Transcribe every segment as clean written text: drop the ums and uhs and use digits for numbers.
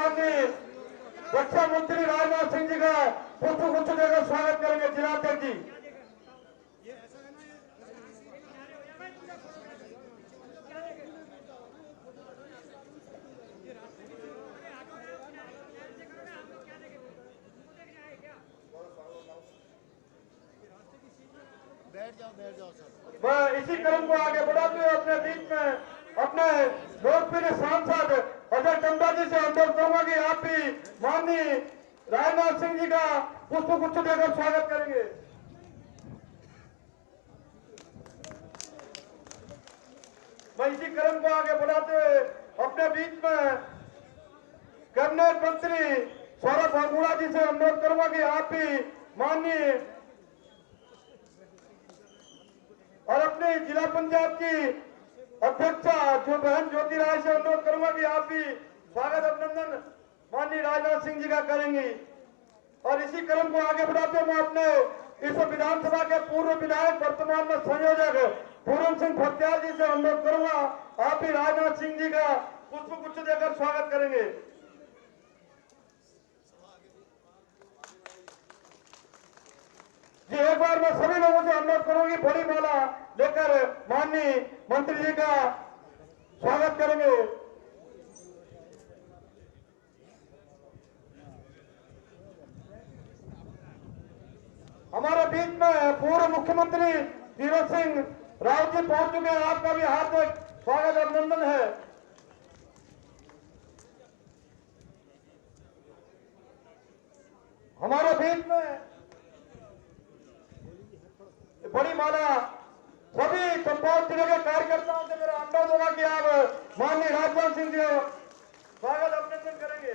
माननीय रक्षा मंत्री राजनाथ सिंह जी का पुष्पगुच्छ देकर स्वागत करेंगे। जिलाध्यक्ष जी बैठ जाओ सर। वह इसी क्रम को आगे बढ़ाते हुए अपने बीच में अपने लोकप्रिय सांसद अजय टंडा जी से अनुरोध करूंगा कि आप भी माननीय राजनाथ सिंह जी का पुष्पगुच्छ देकर स्वागत करेंगे। मैं इसी क्रम को आगे बढ़ाते हुए अपने बीच में कैबिनेट मंत्री सौरभ बंगुड़ा जी से अनुरोध करूंगा कि आप भी माननीय और अपनी जिला पंचायत की अध्यक्षा जो बहन ज्योति राय से अनुरोध करूंगा कि आप भी स्वागत अभिनंदन माननीय राजनाथ सिंह जी का करेंगी। और इसी क्रम को आगे बढ़ाते हुए मैं अपने इस विधानसभा के पूर्व विधायक वर्तमान में संयोजक पूरन सिंह फत्याल जी से अनुरोध करूंगा आप भी राजनाथ सिंह जी का पुष्पगुच्छ देकर स्वागत करेंगे। जी एक बार मैं सभी लोगों से अनुरोध करूंगी बड़ी माला लेकर माननीय मंत्री जी का स्वागत करेंगे। हमारे बीच में पूर्व मुख्यमंत्री तीरथ सिंह रावत जी पहुंच चुके हैं। आपका भी हार्दिक स्वागत अभिनंदन है। हमारे बीच में बड़ी माला सभी चंपावत जिले के कार्यकर्ताओं से मेरा अनुरोध होगा कि आप माननीय राजनाथ सिंह जी का स्वागत अभिनंदन करेंगे।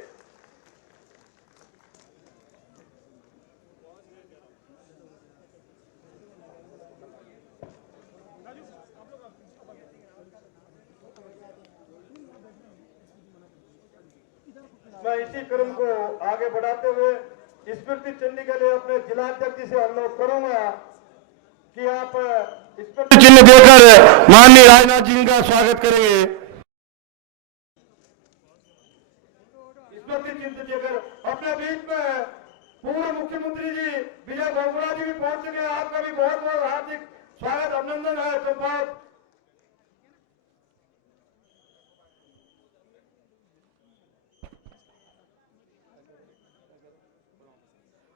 मैं इसी क्रम को आगे बढ़ाते हुए स्मृति चिन्ह के लिए अपने जिलाध्यक्ष जी से अनुरोध करूंगा कि आप स्मृति चिन्ह देकर माननीय राजनाथ जी का स्वागत करेंगे। स्मृति चिन्ह देकर अपने बीच में पूर्व मुख्यमंत्री जी विजय बहुगुणा जी भी पहुंच चुके हैं। आपका भी बहुत बहुत हार्दिक स्वागत अभिनंदन है। चंपावत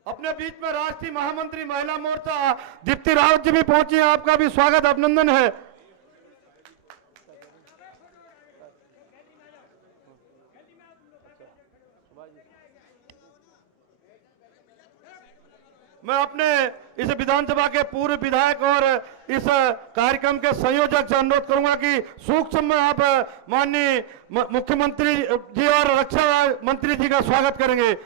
अपने बीच में राष्ट्रीय महामंत्री महिला मोर्चा दीप्ति रावत जी भी पहुंची हैं। आपका भी स्वागत अभिनंदन है। मैं अपने इस विधानसभा के पूर्व विधायक और इस कार्यक्रम के संयोजक से अनुरोध करूंगा कि सूक्ष्म में आप माननीय मुख्यमंत्री जी और रक्षा मंत्री जी का स्वागत करेंगे।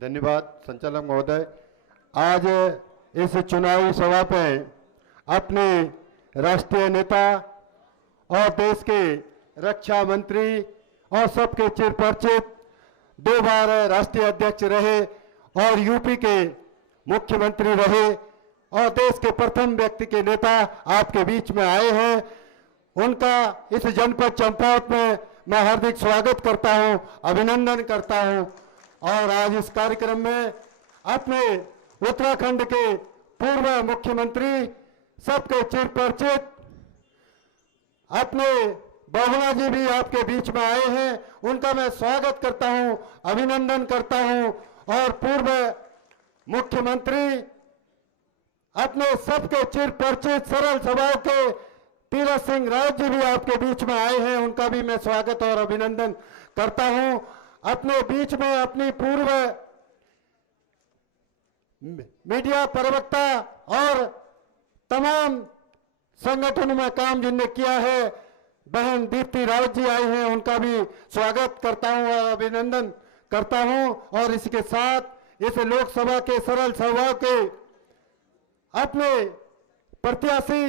धन्यवाद संचालक महोदय। आज इस चुनावी सभा पे अपने राष्ट्रीय नेता और देश के रक्षा मंत्री और सबके चिरपरिचित 2 बार राष्ट्रीय अध्यक्ष रहे और यूपी के मुख्यमंत्री रहे और देश के प्रथम व्यक्ति के नेता आपके बीच में आए हैं। उनका इस जनपद चंपावत में मैं हार्दिक स्वागत करता हूं, अभिनंदन करता हूं। और आज इस कार्यक्रम में अपने उत्तराखंड के पूर्व मुख्यमंत्री सबके चिरपरिचित अपने बहुगुणा जी भी आपके बीच में आए हैं। उनका मैं स्वागत करता हूं, अभिनंदन करता हूं। और पूर्व मुख्यमंत्री अपने सबके चिरपरिचित सरल स्वभाव के तीरथ सिंह रावत जी भी आपके बीच में आए हैं। उनका भी मैं स्वागत और अभिनंदन करता हूं। अपने बीच में अपनी पूर्व मीडिया प्रवक्ता और तमाम संगठनों में काम जिनने किया है बहन दीप्ति रावत जी आई हैं। उनका भी स्वागत करता हूं और अभिनंदन करता हूं। और इसके साथ इस लोकसभा के सरल स्वभाव के अपने प्रत्याशी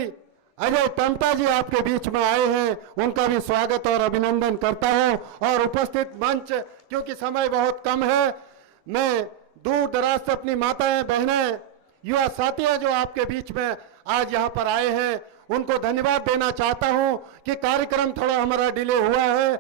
अजय टंटा जी आपके बीच में आए हैं। उनका भी स्वागत और अभिनंदन करता हूं। और उपस्थित मंच, क्योंकि समय बहुत कम है, मैं दूर दराज से अपनी माताएं बहनें युवा साथियां जो आपके बीच में आज यहां पर आए हैं उनको धन्यवाद देना चाहता हूं कि कार्यक्रम थोड़ा हमारा डिले हुआ है।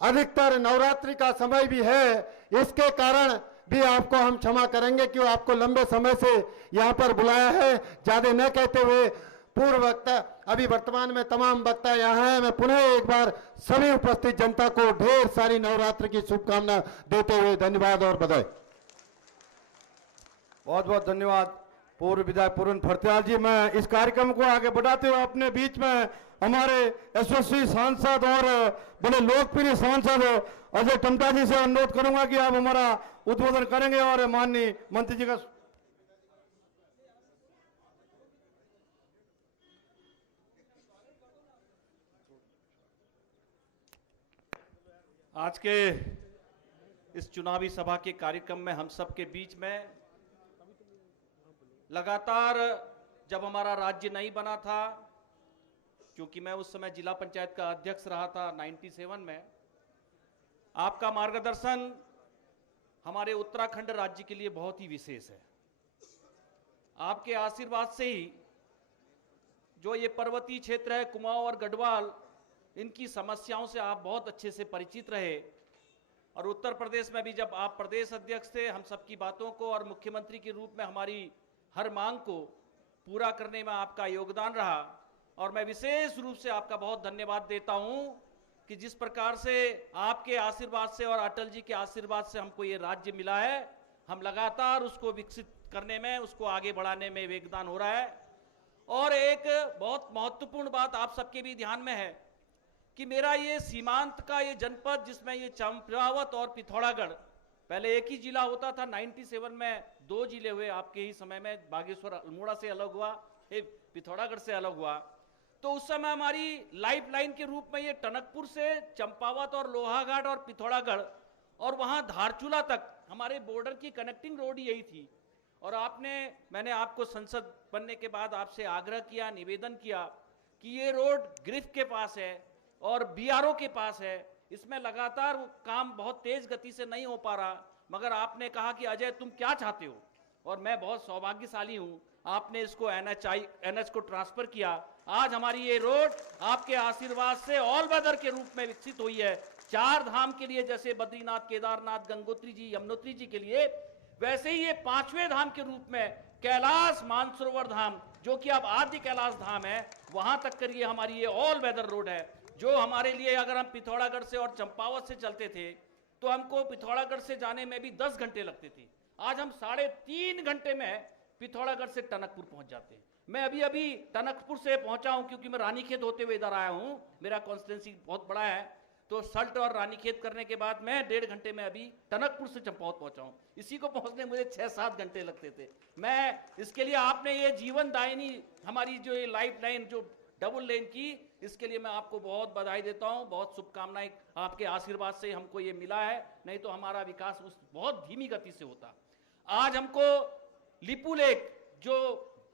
अधिकतर नवरात्रि का समय भी है, इसके कारण भी आपको हम क्षमा करेंगे कि आपको लंबे समय से यहाँ पर बुलाया है। ज्यादा न कहते हुए पूर्व वक्ता, अभी वर्तमान में तमाम वक्ता यहाँ हैं, मैं पुनः एक बार सभी उपस्थित जनता को ढेर सारी नवरात्र की शुभकामना देते हुए धन्यवाद और बधाई। बहुत बहुत धन्यवाद पूर्व विधायक पूर्ण फर्त्याल जी। मैं इस कार्यक्रम को आगे बढ़ाते हुए अपने बीच में हमारे यशस्वी सांसद और बड़े लोकप्रिय सांसद अजय टमटा जी से अनुरोध करूंगा कि आप हमारा उद्बोधन करेंगे और माननीय मंत्री जी का आज के इस चुनावी सभा के कार्यक्रम में हम सब के बीच में लगातार जब हमारा राज्य नहीं बना था, क्योंकि मैं उस समय जिला पंचायत का अध्यक्ष रहा था 97 में, आपका मार्गदर्शन हमारे उत्तराखंड राज्य के लिए बहुत ही विशेष है। आपके आशीर्वाद से ही जो ये पर्वतीय क्षेत्र है, कुमाऊं और गढ़वाल, इनकी समस्याओं से आप बहुत अच्छे से परिचित रहे। और उत्तर प्रदेश में भी जब आप प्रदेश अध्यक्ष थे, हम सबकी बातों को और मुख्यमंत्री के रूप में हमारी हर मांग को पूरा करने में आपका योगदान रहा। और मैं विशेष रूप से आपका बहुत धन्यवाद देता हूं कि जिस प्रकार से आपके आशीर्वाद से और अटल जी के आशीर्वाद से हमको ये राज्य मिला है, हम लगातार उसको विकसित करने में, उसको आगे बढ़ाने में योगदान हो रहा है। और एक बहुत महत्वपूर्ण बात आप सबके भी ध्यान में है कि मेरा ये सीमांत का ये जनपद, जिसमें ये चंपावत और पिथौरागढ़, पहले एक ही जिला होता था, 97 में 2 जिले हुए आपके ही समय में, बागेश्वर अल्मोड़ा से अलग हुआ, पिथौरागढ़ से अलग हुआ। तो उस समय हमारी लाइफ लाइन के रूप में ये टनकपुर से चंपावत और लोहाघाट और पिथौरागढ़ और वहां धारचूला तक हमारे बॉर्डर की कनेक्टिंग रोड यही थी। और मैंने आपको संसद बनने के बाद आपसे आग्रह किया, निवेदन किया कि ये रोड गिरिफ के पास है और बीआरओ के पास है, इसमें लगातार वो काम बहुत तेज गति से नहीं हो पा रहा। मगर आपने कहा कि अजय तुम क्या चाहते हो, और मैं बहुत सौभाग्यशाली हूं, आपने इसको एनएच को ट्रांसफर किया। आज हमारी ये रोड आपके आशीर्वाद से ऑल वेदर के रूप में विकसित हुई है। 4 धाम के लिए, जैसे बद्रीनाथ, केदारनाथ, गंगोत्री जी, यमुनोत्री जी के लिए, वैसे ही ये 5वें धाम के रूप में कैलाश मानसरोवर धाम, जो कि अब आदि कैलाश धाम है, वहां तक करिए हमारी ये ऑल वेदर रोड है। जो हमारे लिए, अगर हम पिथौरागढ़ से और चंपावत से चलते थे तो हमको पिथौरागढ़ से जाने में भी 10 घंटे लगते थे, आज हम 3.5 घंटे में पिथौरागढ़ से टनकपुर पहुंच जाते हैं। मैं अभी टनकपुर से पहुंचा हूं, क्योंकि मैं रानीखेत होते हुए इधर आया हूं, मेरा कॉन्स्टिट्यूंसी बहुत बड़ा है, तो सल्ट और रानीखेत करने के बाद मैं 1.5 घंटे में अभी टनकपुर से चंपावत पहुंचा हूं। इसी को पहुंचने मुझे 6-7 घंटे लगते थे। मैं इसके लिए, आपने ये जीवन दायिनी हमारी जो ये लाइफ लाइन जो डबल लेन की, इसके लिए मैं आपको बहुत बधाई देता हूं, बहुत शुभकामनाएं। आपके आशीर्वाद से हमको ये मिला है, नहीं तो हमारा विकास उस बहुत धीमी गति से होता। आज हमको लिपू लेक, जो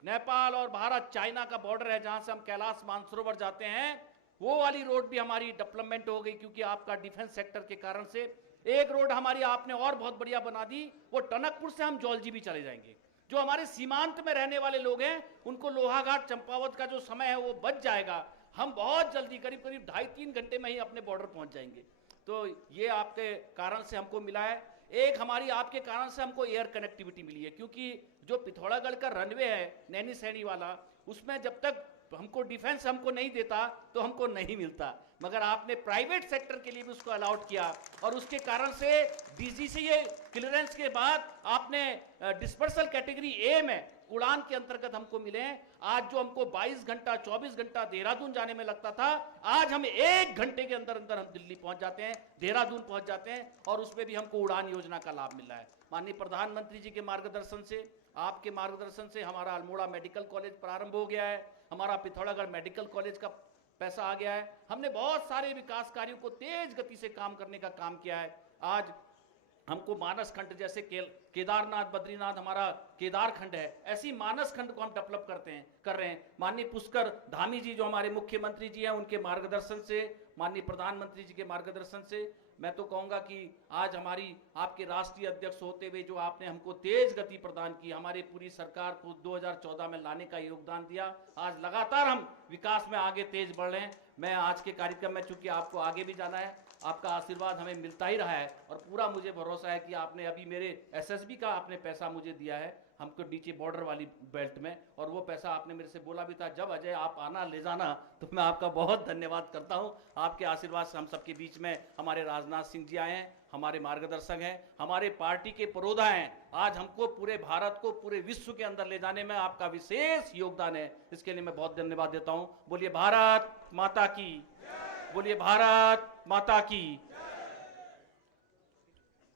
नेपाल और भारत चाइना का बॉर्डर है, जहां से हम कैलाश मानसरोवर जाते हैं, वो वाली रोड भी हमारी डेवलपमेंट हो गई, क्योंकि आपका डिफेंस सेक्टर के कारण से एक रोड हमारी आपने और बहुत बढ़िया बना दी। वो टनकपुर से हम जौलजी भी चले जाएंगे। जो हमारे सीमांत में रहने वाले लोग हैं, उनको लोहाघाट चंपावत का जो समय है वो बच जाएगा। हम बहुत जल्दी, करीब 2.5-3 घंटे में ही अपने बॉर्डर पहुंच जाएंगे। तो ये आपके कारण से हमको मिला है। एक हमारी आपके कारण से हमको एयर कनेक्टिविटी मिली है, क्योंकि जो पिथौरागढ़ का रनवे है नैनी सैनी वाला, उसमें जब तक हमको डिफेंस हमको नहीं देता तो हमको नहीं मिलता, मगर आपने प्राइवेट सेक्टर के लिए भी उसको अलाउड किया, और उसके कारण से डीजीसीए क्लियरेंस के बाद आपने डिस्पर्सल कैटेगरी ए में उड़ान के अंतर्गत हमको मिले हैं। आज जो हमको 22 घंटा 24 घंटा देहरादून जाने में लगता था, आज हम 1 घंटे के अंदर अंदर हम दिल्ली पहुंच जाते हैं, देहरादून पहुंच जाते हैं, और उसमें भी हमको उड़ान योजना का लाभ मिल रहा है। माननीय प्रधानमंत्री जी के मार्गदर्शन से, आपके मार्गदर्शन से हमारा अल्मोड़ा मेडिकल कॉलेज प्रारंभ हो गया है, हमारा पिथौरागढ़ मेडिकल कॉलेज का पैसा आ गया है। हमने बहुत सारे विकास कार्यों को तेज गति से काम करने का काम किया है। आज हमको मानस खंड, जैसे केदारनाथ बद्रीनाथ हमारा केदार खंड है, ऐसी मानस खंड को हम डेवलप कर रहे हैं। माननीय पुष्कर धामी जी जो हमारे मुख्यमंत्री जी हैं, उनके मार्गदर्शन से, माननीय प्रधानमंत्री जी के मार्गदर्शन से, मैं तो कहूंगा कि आज हमारी आपके राष्ट्रीय अध्यक्ष होते हुए जो आपने हमको तेज गति प्रदान की, हमारी पूरी सरकार को 2014 में लाने का योगदान दिया, आज लगातार हम विकास में आगे तेज बढ़ रहे हैं। मैं आज के कार्यक्रम में, चूंकि आपको आगे भी जाना है, आपका आशीर्वाद हमें मिलता ही रहा है और पूरा मुझे भरोसा है कि आपने अभी मेरे एसएसबी का आपने पैसा मुझे दिया है हमको नीचे बॉर्डर वाली बेल्ट में, और वो पैसा आपने मेरे से बोला भी था जब अजय आप आना ले जाना, तो मैं आपका बहुत धन्यवाद करता हूं। आपके आशीर्वाद से हम सबके बीच में हमारे राजनाथ सिंह जी आए हैं, हमारे मार्गदर्शक हैं, हमारे पार्टी के पुरोधा हैं। आज हमको पूरे भारत को पूरे विश्व के अंदर ले जाने में आपका विशेष योगदान है, इसके लिए मैं बहुत धन्यवाद देता हूं। बोलिए भारत माता की, बोलिए भारत माता की।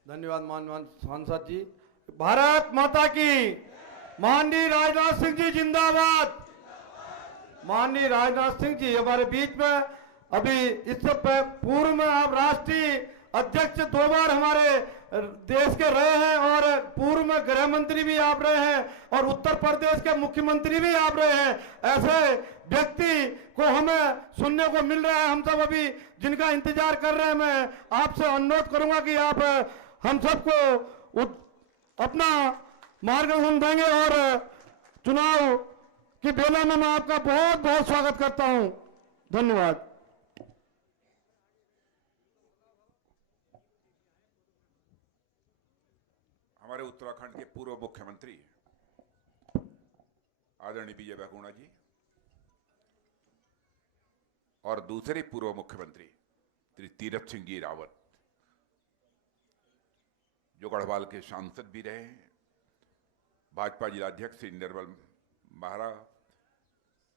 धन्यवाद माननीय सांसद जी। भारत माता की। माननीय राजनाथ सिंह जी जिंदाबाद। माननीय राजनाथ सिंह जी हमारे बीच में अभी इससे पूर्व में आप राष्ट्रीय अध्यक्ष 2 बार हमारे देश के रहे हैं और पूर्व में गृह मंत्री भी आप रहे हैं और उत्तर प्रदेश के मुख्यमंत्री भी आप रहे हैं। ऐसे व्यक्ति को हमें सुनने को मिल रहा है, हम सब अभी जिनका इंतजार कर रहे हैं। मैं आपसे अनुरोध करूंगा कि आप हम सबको अपना मार्गदर्शन देंगे और चुनाव की बेला में मैं आपका बहुत बहुत स्वागत करता हूं। धन्यवाद। हमारे उत्तराखंड के पूर्व मुख्यमंत्री आदरणीय विजय बहुगुणा जी और दूसरे पूर्व मुख्यमंत्री श्री तीरथ सिंह जी रावत, जो गढ़वाल के सांसद भी रहे हैं, भाजपा जिलाध्यक्ष श्री निर्मल महरा,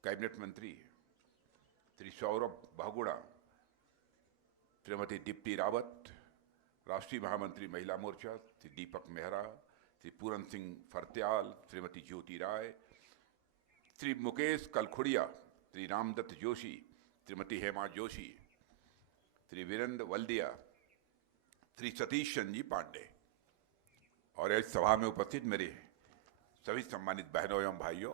कैबिनेट मंत्री श्री सौरभ बहुगुणा, श्रीमती दीप्ति रावत, राष्ट्रीय महामंत्री महिला मोर्चा श्री दीपक मेहरा, श्री पूरन सिंह फरत्याल, श्रीमती ज्योति राय, श्री मुकेश कलखुड़िया, श्री रामदत्त जोशी, श्रीमती हेमा जोशी, श्री वीरेंद्र वल्दिया, श्री सतीश चंद पांडे और इस सभा में उपस्थित मेरे सभी सम्मानित बहनों एवं भाइयों।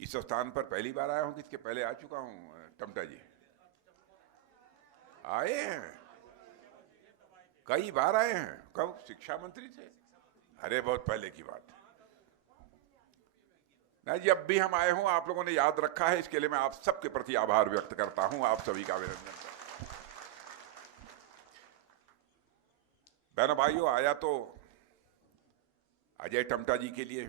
इस स्थान पर पहली बार आया हूं कि इसके पहले आ चुका हूं? टमटा जी आए हैं, कई बार आए हैं। कब शिक्षा मंत्री थे? अरे बहुत पहले की बात है ना। जब भी हम आए हों आप लोगों ने याद रखा है, इसके लिए मैं आप सबके प्रति आभार व्यक्त करता हूं, आप सभी का अभिनंदन करता हूं। बहनों भाइयों, आया तो अजय टमटा जी के लिए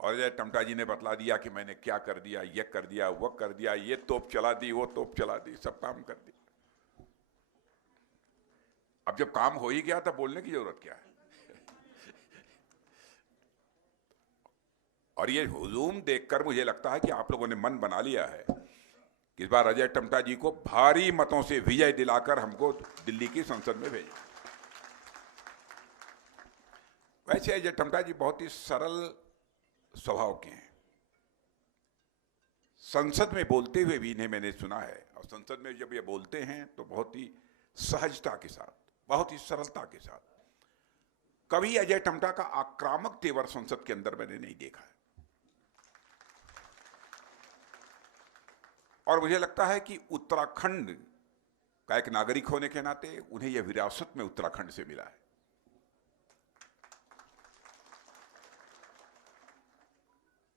और अजय टमटा जी ने बतला दिया कि मैंने क्या कर दिया, ये कर दिया, वो कर दिया, ये तोप चला दी, वो तोप चला दी, सब काम कर दिया। अब जब काम हो ही गया तो बोलने की जरूरत क्या है? और ये हुजूम देखकर मुझे लगता है कि आप लोगों ने मन बना लिया है कि इस बार अजय टमटा जी को भारी मतों से विजय दिलाकर हमको दिल्ली की संसद में भेजें। वैसे अजय टमटा जी बहुत ही सरल स्वभाव के हैं। संसद में बोलते हुए भी इन्हें मैंने सुना है, और संसद में जब ये बोलते हैं तो बहुत ही सहजता के साथ, बहुत ही सरलता के साथ। कभी अजय टमटा का आक्रामक तेवर संसद के अंदर मैंने नहीं देखा है। और मुझे लगता है कि उत्तराखंड का एक नागरिक होने के नाते उन्हें यह विरासत में उत्तराखंड से मिला है।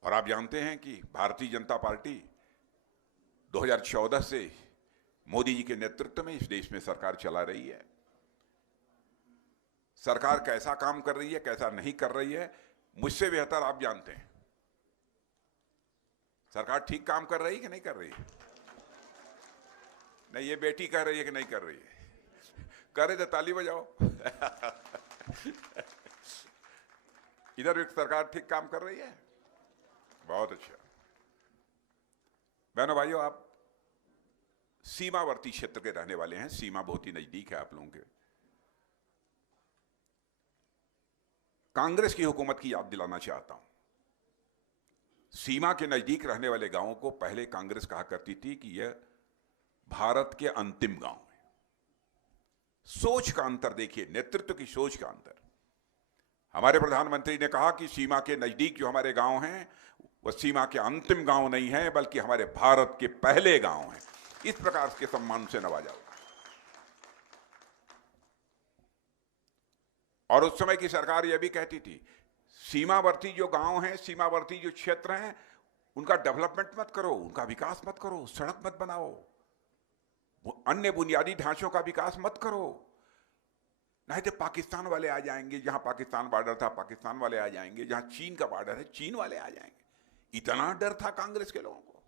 और आप जानते हैं कि भारतीय जनता पार्टी 2014 से मोदी जी के नेतृत्व में इस देश में सरकार चला रही है। सरकार कैसा काम कर रही है, कैसा नहीं कर रही है, मुझसे बेहतर आप जानते हैं। सरकार ठीक काम कर रही है कि नहीं कर रही है? नहीं, ये बेटी कह रही है कि नहीं कर रही है? कर रही तो ताली बजाओ। इधर भी सरकार ठीक काम कर रही है, बहुत अच्छा। बहनों भाइयों, आप सीमावर्ती क्षेत्र के रहने वाले हैं, सीमा बहुत ही नजदीक है आप लोगों के। कांग्रेस की हुकूमत की याद दिलाना चाहता हूं। सीमा के नजदीक रहने वाले गांवों को पहले कांग्रेस कहा करती थी कि यह भारत के अंतिम गांव है। सोच का अंतर देखिए, नेतृत्व की सोच का अंतर। हमारे प्रधानमंत्री ने कहा कि सीमा के नजदीक जो हमारे गांव हैं वह सीमा के अंतिम गांव नहीं है, बल्कि हमारे भारत के पहले गांव हैं। इस प्रकार के सम्मान से नवाजा। और उस समय की सरकार यह भी कहती थी, सीमावर्ती जो गांव हैं, सीमावर्ती जो क्षेत्र हैं, उनका डेवलपमेंट मत करो, उनका विकास मत करो, सड़क मत बनाओ, अन्य बुनियादी ढांचों का विकास मत करो, नहीं तो पाकिस्तान वाले आ जाएंगे, जहां पाकिस्तान बॉर्डर था पाकिस्तान वाले आ जाएंगे, जहां चीन का बॉर्डर है चीन वाले आ जाएंगे। इतना डर था कांग्रेस के लोगों को।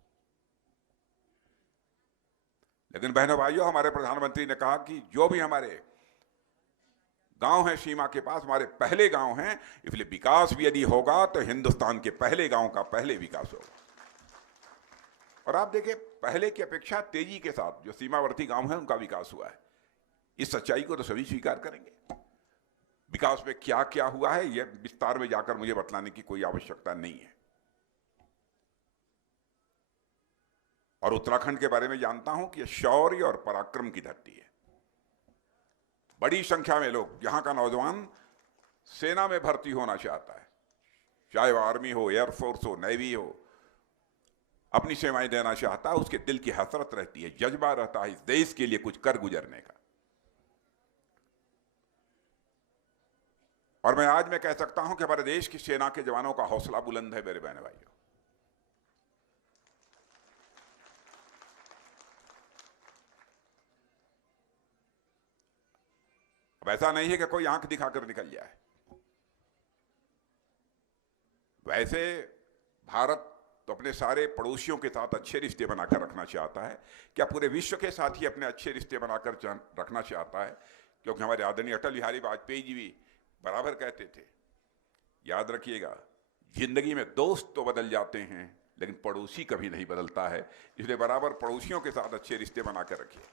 लेकिन बहनों भाइयों, हमारे प्रधानमंत्री ने कहा कि जो भी हमारे गांव हैं सीमा के पास, हमारे पहले गांव हैं, इसलिए विकास भी यदि होगा तो हिंदुस्तान के पहले गांव का पहले विकास होगा। और आप देखिए, पहले की अपेक्षा तेजी के साथ जो सीमावर्ती गांव हैं उनका विकास हुआ है। इस सच्चाई को तो सभी स्वीकार करेंगे। विकास में क्या क्या हुआ है यह विस्तार में जाकर मुझे बतलाने की कोई आवश्यकता नहीं है। और उत्तराखंड के बारे में जानता हूं कि यह शौर्य और पराक्रम की धरती है। बड़ी संख्या में लोग, यहां का नौजवान सेना में भर्ती होना चाहता है, चाहे वो आर्मी हो, एयरफोर्स हो, नेवी हो, अपनी सेवाएं देना चाहता है। उसके दिल की हसरत रहती है, जज्बा रहता है इस देश के लिए कुछ कर गुजरने का। और मैं कह सकता हूं कि हमारे देश की सेना के जवानों का हौसला बुलंद है मेरे बहन भाइयों। अब ऐसा नहीं है कि कोई आंख दिखाकर निकल जाए। वैसे भारत तो अपने सारे पड़ोसियों के साथ अच्छे रिश्ते बनाकर रखना चाहता है, क्या पूरे विश्व के साथ ही अपने अच्छे रिश्ते बनाकर रखना चाहता है। क्योंकि हमारे आदरणीय अटल बिहारी वाजपेयी जी भी बराबर कहते थे, याद रखिएगा, जिंदगी में दोस्त तो बदल जाते हैं लेकिन पड़ोसी कभी नहीं बदलता है। इसलिए बराबर पड़ोसियों के साथ अच्छे रिश्ते बनाकर रखिए।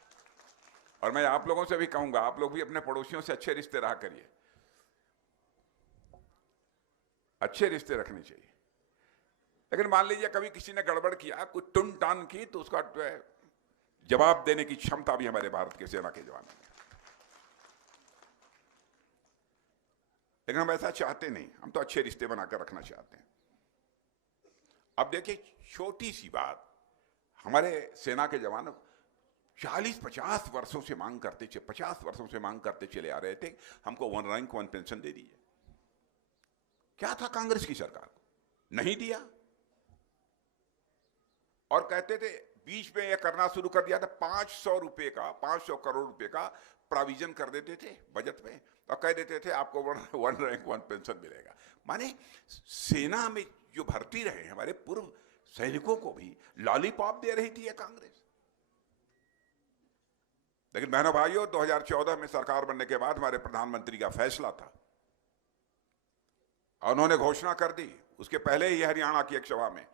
और मैं आप लोगों से भी कहूंगा, आप लोग भी अपने पड़ोसियों से अच्छे रिश्ते रहा करिए, अच्छे रिश्ते रखने चाहिए। लेकिन मान लीजिए कभी किसी ने गड़बड़ किया, कुछ टुन टान की, तो उसका जवाब देने की क्षमता भी हमारे भारत के सेना के जवानों में। लेकिन हम ऐसा चाहते नहीं, हम तो अच्छे रिश्ते बनाकर रखना चाहते हैं। अब देखिए, छोटी सी बात, हमारे सेना के जवान 40-50 वर्षों से मांग करते थे, 50 वर्षों से मांग करते चले आ रहे थे, हमको 1 रैंक 1 पेंशन दे दीजिए। क्या था कांग्रेस की सरकार को, नहीं दिया। और कहते थे, बीच में यह करना शुरू कर दिया था, 500 करोड़ रुपए का प्रोविजन कर देते थे बजट में, और कह देते थे आपको 1 रैंक 1 पेंशन मिलेगा। माने सेना में जो भर्ती रहे हमारे पूर्व सैनिकों को भी लॉलीपॉप दे रही थी यह कांग्रेस। लेकिन बहनों भाइयों, 2014 में सरकार बनने के बाद हमारे प्रधानमंत्री का फैसला था, और उन्होंने घोषणा कर दी उसके पहले ही हरियाणा की एक सभा में,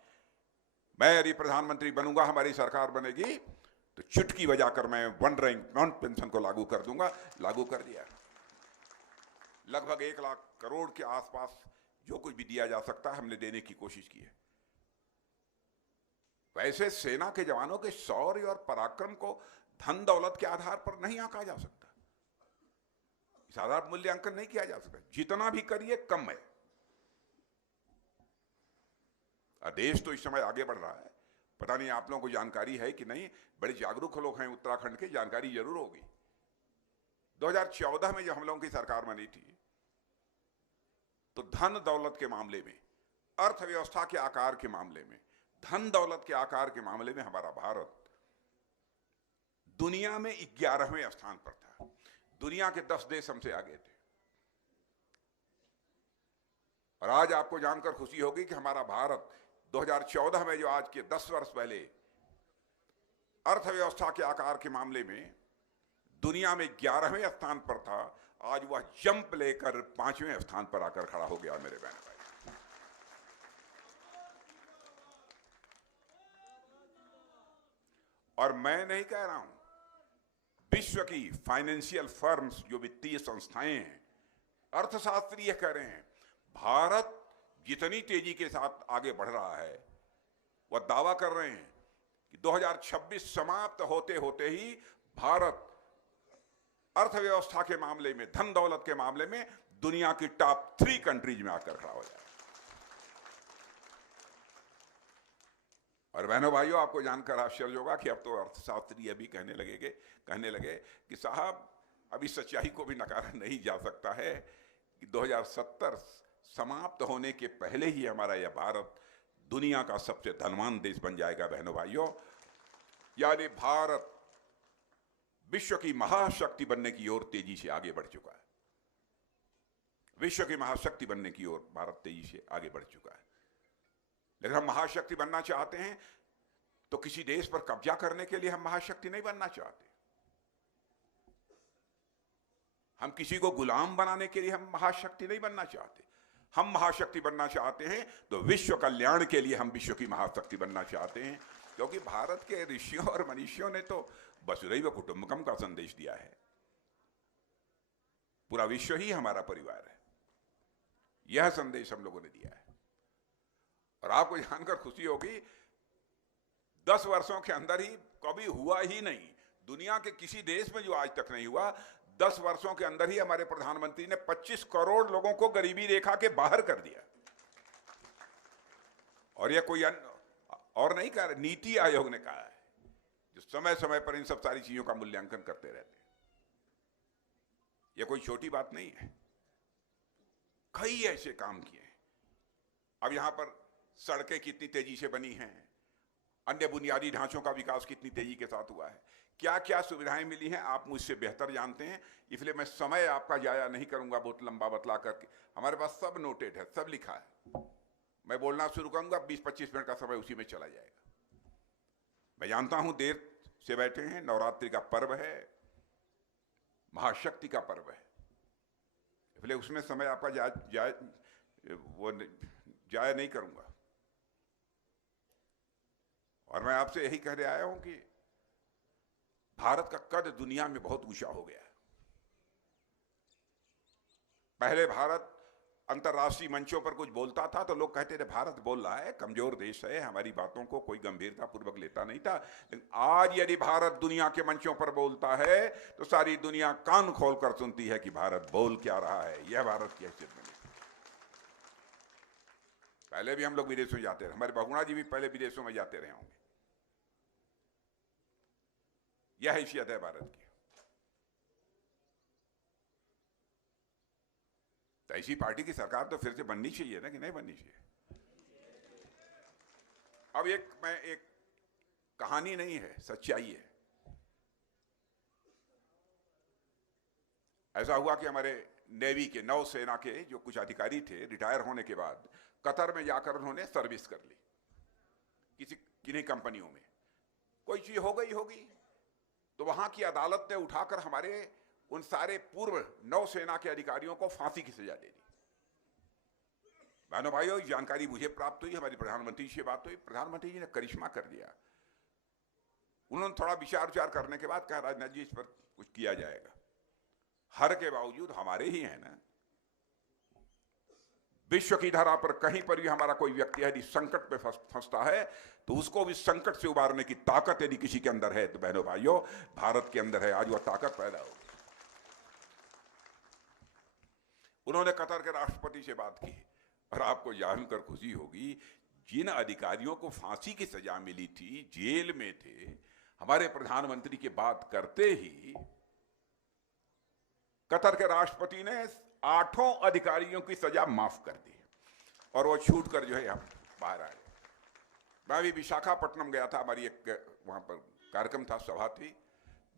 मैं यदि प्रधानमंत्री बनूंगा, हमारी सरकार बनेगी, तो चुटकी बजाकर मैं 1 रैंक 1 पेंशन को लागू कर दूंगा। लागू कर दिया। लगभग 1 लाख करोड़ के आसपास जो कुछ भी दिया जा सकता है हमने देने की कोशिश की है। वैसे सेना के जवानों के शौर्य और पराक्रम को धन दौलत के आधार पर नहीं आंका जा सकता, इस आधार पर मूल्यांकन नहीं किया जा सकता। जितना भी करिए कम है। देश तो इस समय आगे बढ़ रहा है, पता नहीं आप लोगों को जानकारी है कि नहीं, बड़े जागरूक लोग हैं उत्तराखंड के, जानकारी जरूर होगी। 2014 में जब हम लोगों की सरकार बनी थी, तो धन दौलत के मामले में, अर्थव्यवस्था के आकार के मामले में, धन दौलत के आकार के मामले में हमारा भारत दुनिया में 11वें स्थान पर था। दुनिया के 10 देश हमसे आगे थे। और आज आपको जानकर खुशी होगी कि हमारा भारत 2014 में, जो आज के 10 वर्ष पहले अर्थव्यवस्था के आकार के मामले में दुनिया में 11वें स्थान पर था, आज वह जंप लेकर 5वें स्थान पर आकर खड़ा हो गया मेरे बहन भाई। और मैं नहीं कह रहा हूं, विश्व की फाइनेंशियल फर्म्स, जो वित्तीय संस्थाएं हैं, अर्थशास्त्री कह रहे हैं, भारत जितनी तेजी के साथ आगे बढ़ रहा है, वह दावा कर रहे हैं कि 2026 समाप्त होते होते ही भारत अर्थव्यवस्था के मामले में, धन दौलत के मामले में दुनिया की टॉप 3 कंट्रीज में आकर खड़ा हो जाए। और बहनों भाइयों, आपको जानकर आश्चर्य होगा कि अब तो अर्थशास्त्री अभी कहने लगे कि साहब, अभी सच्चाई को भी नकारा नहीं जा सकता है कि 2070 समाप्त होने के पहले ही हमारा यह भारत दुनिया का सबसे धनवान देश बन जाएगा। बहनों भाइयों, यानी भारत विश्व की महाशक्ति बनने की ओर तेजी से आगे बढ़ चुका है। विश्व की महाशक्ति बनने की ओर भारत तेजी से आगे बढ़ चुका है। लेकिन हम महाशक्ति बनना चाहते हैं तो किसी देश पर कब्जा करने के लिए हम महाशक्ति नहीं बनना चाहते। हम किसी को गुलाम बनाने के लिए हम महाशक्ति नहीं बनना चाहते। हम महाशक्ति बनना चाहते हैं तो विश्व कल्याण के लिए हम विश्व की महाशक्ति बनना चाहते हैं, क्योंकि भारत के ऋषियों और मनीषियों ने तो वसुधैव कुटुंबकम का संदेश दिया है। पूरा विश्व ही हमारा परिवार है, यह संदेश हम लोगों ने दिया है। और आपको जानकर खुशी होगी, 10 वर्षों के अंदर ही कभी हुआ ही नहीं, दुनिया के किसी देश में जो आज तक नहीं हुआ, 10 वर्षों के अंदर ही हमारे प्रधानमंत्री ने 25 करोड़ लोगों को गरीबी रेखा के बाहर कर दिया। और यह कोई और नहीं कहा, नीति आयोग ने कहा है, जो समय समय पर इन सब सारी चीजों का मूल्यांकन करते रहते हैं। यह कोई छोटी बात नहीं है। कई ऐसे काम किए हैं। अब यहां पर सड़कें कितनी तेजी से बनी हैं, अन्य बुनियादी ढांचों का विकास कितनी तेजी के साथ हुआ है, क्या क्या सुविधाएं मिली हैं, आप मुझसे बेहतर जानते हैं, इसलिए मैं समय आपका जाया नहीं करूंगा बहुत लंबा बतला करके। हमारे पास सब नोटेड है, सब लिखा है। मैं बोलना शुरू करूंगा, 20-25 मिनट का समय उसी में चला जाएगा। मैं जानता हूं देर से बैठे हैं, नवरात्रि का पर्व है, महाशक्ति का पर्व है, इसलिए उसमें समय आपका जाया नहीं करूंगा। और मैं आपसे यही कहने आया हूं कि भारत का कद दुनिया में बहुत ऊंचा हो गया है। पहले भारत अंतर्राष्ट्रीय मंचों पर कुछ बोलता था तो लोग कहते थे भारत बोल रहा है, कमजोर देश है, हमारी बातों को कोई गंभीरता पूर्वक लेता नहीं था। लेकिन आज यदि भारत दुनिया के मंचों पर बोलता है तो सारी दुनिया कान खोलकर सुनती है कि भारत बोल क्या रहा है। यह भारत की हैसियत बनी। पहले भी हम लोग विदेशों में जाते रहे, हमारे बहुगुणा जी भी पहले विदेशों में जाते रहे होंगे। यह हैसियत है भारत की। तो ऐसी पार्टी की सरकार तो फिर से बननी चाहिए ना, कि नहीं बननी चाहिए? अब एक कहानी नहीं है, सच्चाई है। ऐसा हुआ कि हमारे नेवी के, नौसेना के जो कुछ अधिकारी थे, रिटायर होने के बाद कतर में जाकर उन्होंने सर्विस कर ली किन्हीं कंपनियों में। कोई चीज हो गई होगी तो वहां की अदालत ने उठाकर हमारे उन सारे पूर्व नौसेना के अधिकारियों को फांसी की सजा दे दी। बहनों भाइयों, जानकारी मुझे प्राप्त हुई, हमारी प्रधानमंत्री से बात हुई, प्रधानमंत्री जी ने करिश्मा कर दिया। उन्होंने थोड़ा विचार करने के बाद कहा, राजनाथ जी इस पर कुछ किया जाएगा। हर के बावजूद हमारे ही है ना। विश्व की धरा पर कहीं पर भी हमारा कोई व्यक्ति यदि संकट में फंसता है तो उसको भी संकट से उबारने की ताकत यदि किसी के अंदर है तो बहनों भाइयों भारत के अंदर है। आज वह ताकत पैदा होगी। उन्होंने कतर के राष्ट्रपति से बात की और आपको जानकर खुशी होगी, जिन अधिकारियों को फांसी की सजा मिली थी, जेल में थे, हमारे प्रधानमंत्री की बात करते ही कतर के राष्ट्रपति ने 8 अधिकारियों की सजा माफ कर दी और वो छूट कर जो है हम बाहर आए। मैं भी विशाखापट्टनम गया था, हमारी एक वहां पर कार्यक्रम था, सभा थी।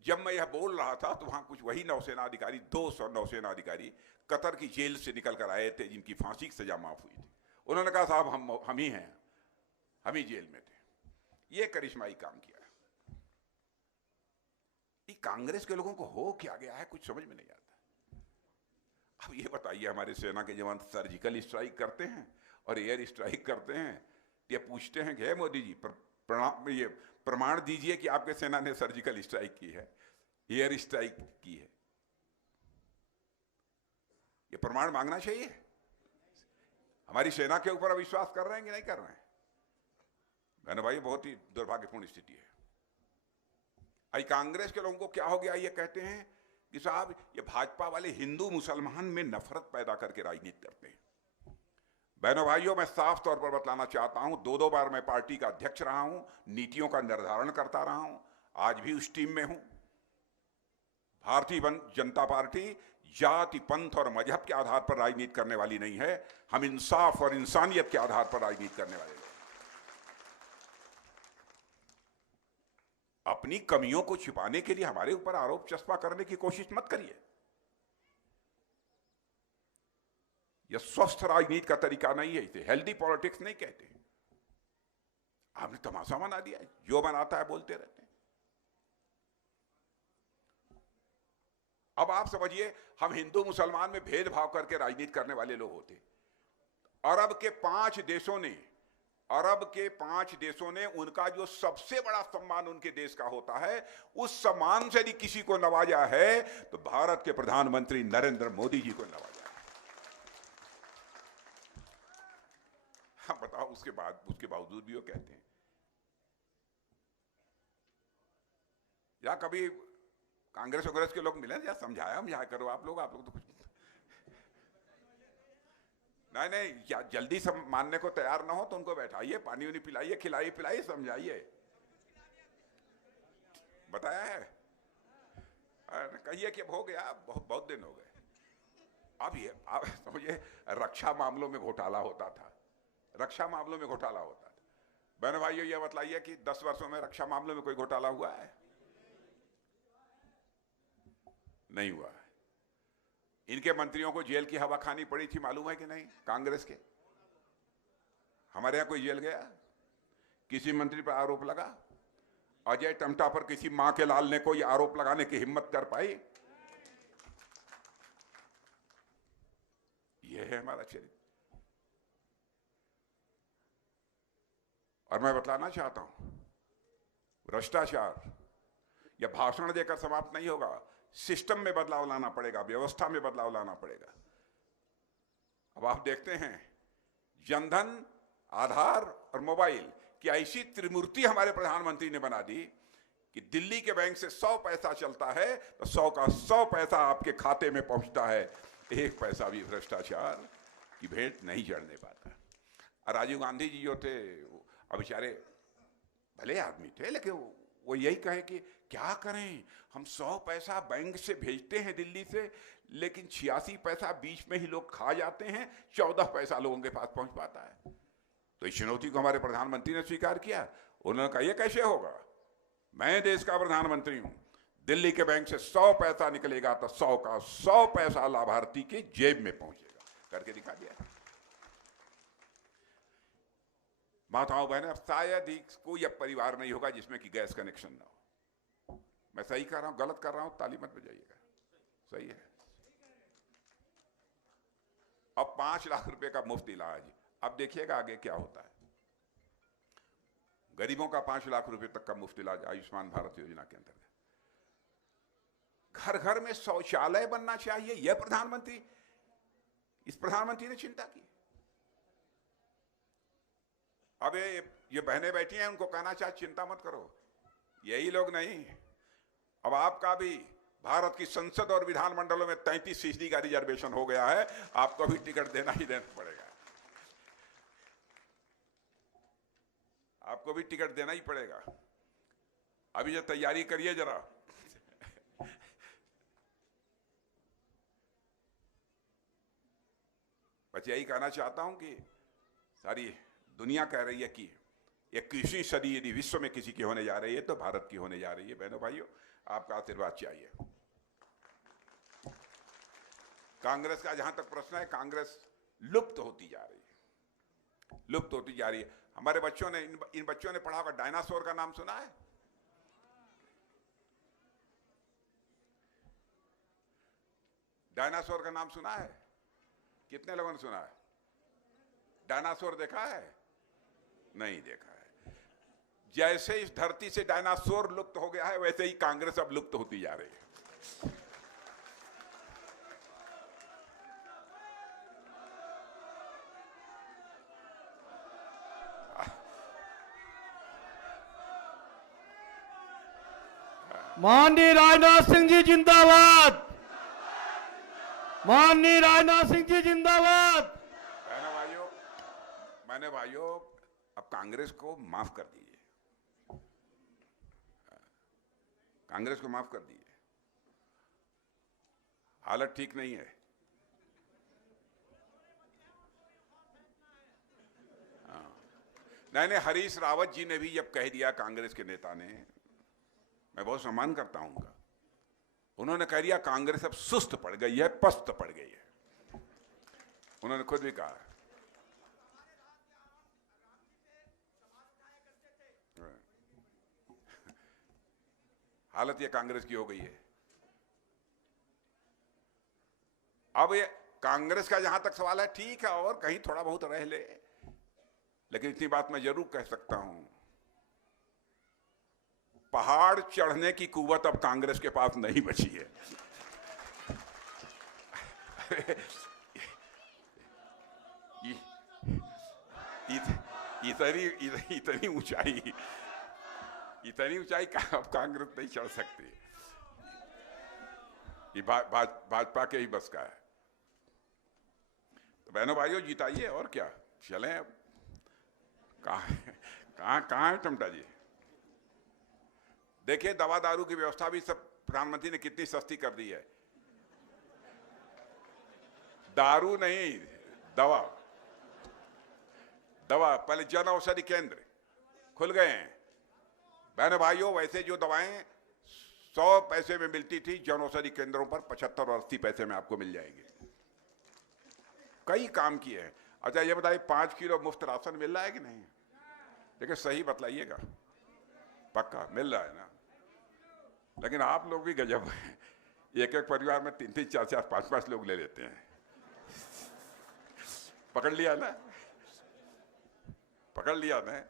जब मैं यह बोल रहा था तो वहां कुछ वही नौसेना अधिकारी, 200 नौसेना अधिकारी कतर की जेल से निकल कर आए थे जिनकी फांसी की सजा माफ हुई थी। उन्होंने कहा साहब हम ही हैं, हम ही जेल में थे। ये करिश्माई काम किया। ये कांग्रेस के लोगों को हो क्या गया है, कुछ समझ में नहीं आता। अब ये बताइए, हमारे सेना के जवान सर्जिकल स्ट्राइक करते हैं और एयर स्ट्राइक करते हैं, ये पूछते हैं कि हे मोदी जी ये प्रमाण दीजिए कि आपके सेना ने सर्जिकल स्ट्राइक की है, एयर स्ट्राइक की है। ये प्रमाण मांगना चाहिए। हमारी सेना के ऊपर विश्वास कर रहे हैं कि नहीं कर रहे हैं? बहनों भाई, बहुत ही दुर्भाग्यपूर्ण स्थिति है। आई कांग्रेस के लोगों को क्या हो गया, ये कहते हैं कि साहब ये भाजपा वाले हिंदू मुसलमान में नफरत पैदा करके राजनीति करते हैं। बहनों भाइयों, मैं साफ तौर पर बतलाना चाहता हूं, 2 बार मैं पार्टी का अध्यक्ष रहा हूं, नीतियों का निर्धारण करता रहा हूं, आज भी उस टीम में हूं। भारतीय जनता पार्टी जाति, पंथ और मजहब के आधार पर राजनीति करने वाली नहीं है। हम इंसाफ और इंसानियत के आधार पर राजनीति करने वाले लोग। अपनी कमियों को छिपाने के लिए हमारे ऊपर आरोप चस्पा करने की कोशिश मत करिए। यह स्वस्थ राजनीति का तरीका नहीं है, इसे हेल्दी पॉलिटिक्स नहीं कहते। आपने तमाशा बना दिया है, जो बनाता है बोलते रहते हैं। अब आप समझिए, हम हिंदू मुसलमान में भेदभाव करके राजनीति करने वाले लोग होते। अरब के 5 देशों ने उनका जो सबसे बड़ा सम्मान उनके देश का होता है, उस सम्मान से यदि किसी को नवाजा है तो भारत के प्रधानमंत्री नरेंद्र मोदी जी को नवाजा है। हम बताओ, उसके बावजूद भी वो कहते हैं। या कभी कांग्रेस के लोग मिले या समझाया करो आप लोग तो कुछ नहीं, या जल्दी सब मानने को तैयार ना हो तो उनको बैठाइए, पानी उनी पिलाइए, खिलाइए पिलाइए, समझाइए। बताया है, कहिए कि अब हो गया, बहुत दिन हो गए। अब ये आप समझिए, रक्षा मामलों में घोटाला होता था। बहनों भाइयों, ये बतलाइए कि 10 वर्षों में रक्षा मामलों में कोई घोटाला हुआ है? नहीं हुआ है। इनके मंत्रियों को जेल की हवा खानी पड़ी थी, मालूम है कि नहीं? कांग्रेस के। हमारे यहां कोई जेल गया? किसी मंत्री पर आरोप लगा? अजय टमटा पर किसी मां के लाल ने कोई आरोप लगाने की हिम्मत कर पाई? यह है हमारा चरित्र। और मैं बतलाना चाहता हूं, भ्रष्टाचार या भाषण देकर समाप्त नहीं होगा। सिस्टम में बदलाव लाना पड़ेगा, व्यवस्था में बदलाव लाना पड़ेगा। अब आप देखते हैं, जनधन, आधार और मोबाइल की ऐसी त्रिमूर्ति हमारे प्रधानमंत्री ने बना दी कि दिल्ली के बैंक से 100 पैसा चलता है तो 100 का 100 पैसा आपके खाते में पहुंचता है। 1 पैसा भी भ्रष्टाचार की भेंट नहीं चढ़ने पाता। और राजीव गांधी जी जो थे, अब बेचारे भले आदमी थे, लेकिन वो यही कहे कि क्या करें, हम 100 पैसा बैंक से भेजते हैं दिल्ली से, लेकिन 86 पैसा बीच में ही लोग खा जाते हैं, 14 पैसा लोगों के पास पहुंच पाता है। तो इस चुनौती को हमारे प्रधानमंत्री ने स्वीकार किया। उन्होंने कहा, यह कैसे होगा? मैं देश का प्रधानमंत्री हूं, दिल्ली के बैंक से 100 पैसा निकलेगा तो 100 का 100 पैसा लाभार्थी के जेब में पहुंचेगा। करके दिखा दिया। माताओं बहनें, अब शायद ही कोई अब परिवार नहीं होगा जिसमें कि गैस कनेक्शन ना हो। मैं सही कर रहा हूं, गलत कर रहा हूं, ताली मत बजाइएगा। सही है। अब 5 लाख रुपए का मुफ्त इलाज। अब देखिएगा आगे क्या होता है। गरीबों का 5 लाख रुपए तक का मुफ्त इलाज आयुष्मान भारत योजना के अंतर्गत। घर घर में शौचालय बनना चाहिए, यह इस प्रधानमंत्री ने चिंता की। अब ये बहनें बैठी हैं, उनको कहना चाहिए चिंता मत करो। यही लोग नहीं, अब आपका भी भारत की संसद और विधानमंडलों में 33% का रिजर्वेशन हो गया है। आपको भी टिकट देना पड़ेगा। आपको भी टिकट देना ही पड़ेगा। अभी जो तैयारी करिए जरा। बस यही कहना चाहता हूं कि सारी दुनिया कह रही है कि 21वीं सदी यदि विश्व में किसी की होने जा रही है तो भारत की होने जा रही है। बहनों भाइयों, आपका आशीर्वाद चाहिए। कांग्रेस का जहां तक प्रश्न है, कांग्रेस लुप्त होती जा रही है। हमारे बच्चों ने, इन बच्चों ने पढ़ा होगा, डायनासोर का नाम सुना है? डायनासोर का नाम सुना है? कितने लोगों ने सुना है? डायनासोर देखा है? नहीं देखा है। जैसे इस धरती से डायनासोर लुप्त हो गया है, वैसे ही कांग्रेस अब लुप्त होती जा रही है। माननीय राजनाथ सिंह जी जिंदाबाद। माननीय राजनाथ सिंह जी जिंदाबाद। मैंने भाइयों, अब कांग्रेस को माफ कर दीजिए। कांग्रेस को माफ कर दीजिए। हालत ठीक नहीं है। नहीं, हरीश रावत जी ने भी जब कह दिया, कांग्रेस के नेता ने, मैं बहुत सम्मान करता हूं उनका। उन्होंने कह दिया कांग्रेस अब सुस्त पड़ गई है, पस्त पड़ गई है। उन्होंने खुद भी कहा। हालत ये कांग्रेस की हो गई है। अब ये कांग्रेस का जहां तक सवाल है, ठीक है, और कहीं थोड़ा बहुत रह ले, लेकिन इतनी बात मैं जरूर कह सकता हूं, पहाड़ चढ़ने की कुव्वत अब कांग्रेस के पास नहीं बची है। इतनी ऊंचाई अब कांग्रेस नहीं चढ़ सकती। ये भाजपा के ही बस का है। तो बहनों भाइयों, जिताइए और क्या, चलें अब। कहां है टमटा जी? देखिए, दवा दारू की व्यवस्था भी सब प्रधानमंत्री ने कितनी सस्ती कर दी है। दारू नहीं, दवा। पहले जन औषधि केंद्र खुल गए हैं बहनों भाइयों। वैसे जो दवाएं 100 पैसे में मिलती थी, जन औषधि केंद्रों पर 75 और 80 पैसे में आपको मिल जाएंगे। कई काम किए हैं। अच्छा ये बताइए, 5 किलो मुफ्त राशन मिल रहा है कि नहीं? देखिए सही बतलाइएगा, पक्का मिल रहा है ना? लेकिन आप लोग भी गजब हैं, एक परिवार में 3-3, 4-4, 5-5 लोग ले लेते हैं। पकड़ लिया ना?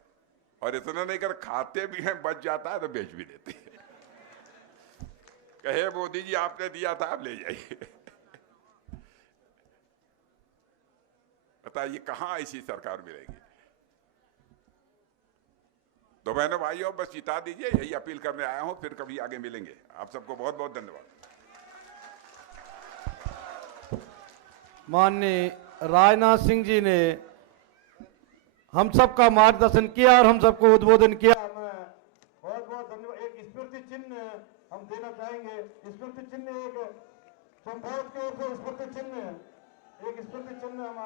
और इतना नहीं कर, खाते भी हैं, बच जाता है तो बेच भी देते हैं। कहे मोदी जी आपने दिया था, आप ले जाइए। बताइए कहां ऐसी सरकार मिलेगी? तो बहनों भाइयों, बस जिता दीजिए, यही अपील करने आया हूं। फिर कभी आगे मिलेंगे। आप सबको बहुत बहुत धन्यवाद। माननीय राजनाथ सिंह जी ने हम सबका मार्गदर्शन किया और हम सबको उद्बोधन किया। मैं बहुत बहुत धन्यवाद। एक स्मृति चिन्ह हम देना चाहेंगे। स्मृति चिन्ह एक संभाग की ओर से स्मृति चिन्ह हम